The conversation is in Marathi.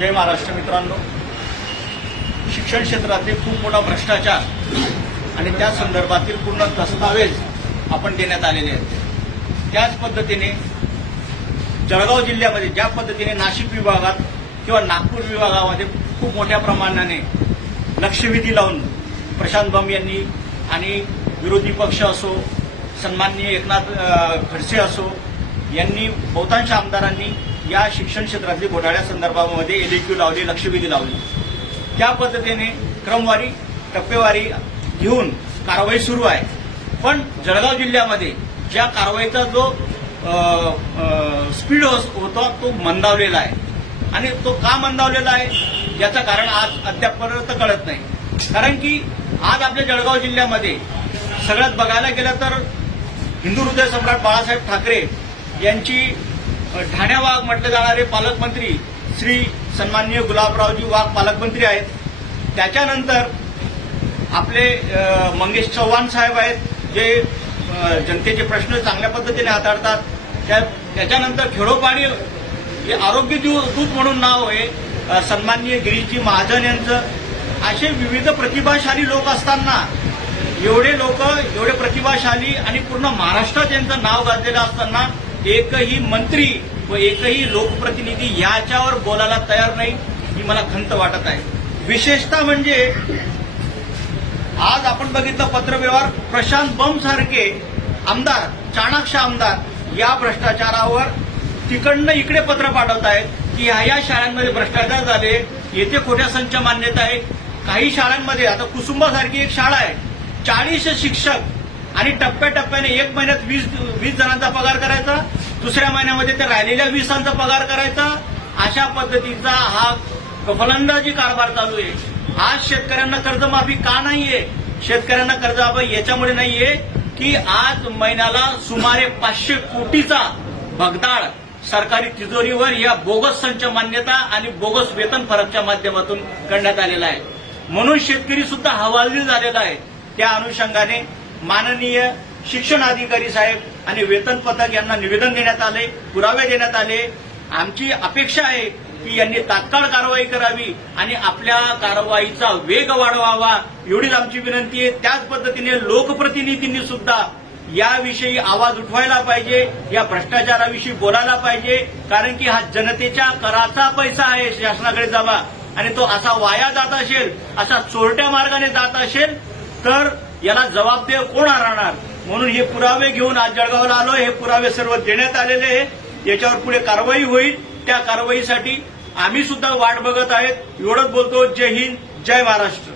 जय महाराष्ट्र मित्रांनो. शिक्षण क्षेत्रातील खूप मोठा भ्रष्टाचार आणि त्या संदर्भातील पूर्ण दस्तावेज आपण देण्यात आलेले आहेत. त्याच पद्धतीने जळगाव जिल्ह्यामध्ये ज्या पद्धतीने नाशिक विभागात किंवा नागपूर विभागामध्ये खूप मोठ्या प्रमाणाने लक्षवेधी लावून प्रशांत बम यांनी आणि विरोधी पक्ष असो सन्माननीय एकनाथ खडसे असो यांनी बहुतांश आमदारांनी या शिक्षण क्षेत्रातली घोटाळ्या संदर्भामध्ये एलएक्यू लावली लक्षवेधी लावली. त्या पद्धतीने क्रमवारी टप्पेवारी घेऊन कारवाई सुरू आहे. पण जळगाव जिल्ह्यामध्ये ज्या कारवाईचा जो स्पीड होता तो मंदावलेला आहे. आणि तो का मंदावलेला आहे? याचं कारण आज अद्यापपर्यंत कळत नाही. कारण की आज आपल्या जळगाव जिल्ह्यामध्ये सगळ्यात बघायला गेलं तर हिंदू हृदय सम्राट बाळासाहेब ठाकरे यांची ठाण्या वाघ म्हटले जाणारे पालकमंत्री श्री सन्माननीय गुलाबरावजी वाघ पालकमंत्री आहेत. त्याच्यानंतर आपले मंगेश चव्हाण साहेब आहेत जे जनतेचे प्रश्न चांगल्या पद्धतीने हाताळतात. त्या त्याच्यानंतर खेडोपाडी हे आरोग्य दूत म्हणून नाव आहे अ, सन्माननीय गिरीजी महाजन यांचं. असे विविध प्रतिभाशाली लोक असताना एवढे लोक एवढे प्रतिभाशाली आणि पूर्ण महाराष्ट्रात यांचं नाव गाजलेलं असताना एकही मंत्री व एकही लोकप्रतिनिधी याच्यावर बोलायला तयार नाही ही मला खंत वाटत आहे. विशेषतः म्हणजे आज आपण बघितलं पत्रव्यवहार प्रशांत बम सारखे आमदार चाणाक्ष आमदार या भ्रष्टाचारावर तिकडनं इकडे पत्र पाठवत आहेत की ह्या या शाळांमध्ये भ्रष्टाचार झाले येथे खोट्या संच मान्यता आहे. काही शाळांमध्ये आता कुसुंबासारखी एक शाळा आहे. चाळीस शिक्षक आणि टप्प्याटप्प्याने एक महिन्यात वीस वीस जणांचा पगार करायचा दुसऱ्या महिन्यामध्ये ते राहिलेल्या वीसांचा पगार करायचा. अशा पद्धतीचा हा फलंदाजी कारभार चालू आहे. आज शेतकऱ्यांना कर्जमाफी का नाहीये? शेतकऱ्यांना कर्जमाफी याच्यामुळे नाहीये की आज महिन्याला सुमारे पाचशे कोटीचा भगदाळ सरकारी तिजोरीवर या बोगस संच मान्यता आणि बोगस वेतन फरकच्या माध्यमातून करण्यात आलेला आहे. म्हणून शेतकरी सुद्धा हवालदिल झालेला आहे. त्या अनुषंगाने माननीय शिक्षण अधिकारी साहेब आणि वेतन पथक यांना निवेदन देण्यात आले पुरावे देण्यात आले. आमची अपेक्षा आहे की यांनी तात्काळ कारवाई करावी आणि आपल्या कारवाईचा वेग वाढवावा एवढीच आमची विनंती आहे. त्याच पद्धतीने लोकप्रतिनिधींनी सुद्धा याविषयी आवाज उठवायला पाहिजे या भ्रष्टाचाराविषयी बोलायला पाहिजे कारण की हा जनतेच्या कराचा पैसा आहे शासनाकडे जावा. आणि तो असा वाया जात असेल असा चोरट्या मार्गाने जात असेल तर याला जबाबदेह कोण राहणार म्हणून हे पुरावे घेऊन आज जळगावला आलो. हे पुरावे सर्व देण्यात आलेले आहे याच्यावर पुढे कारवाई होईल. त्या कारवाईसाठी आम्ही सुद्धा वाट बघत आहेत. एवढंच बोलतो. जय हिंद. जय महाराष्ट्र.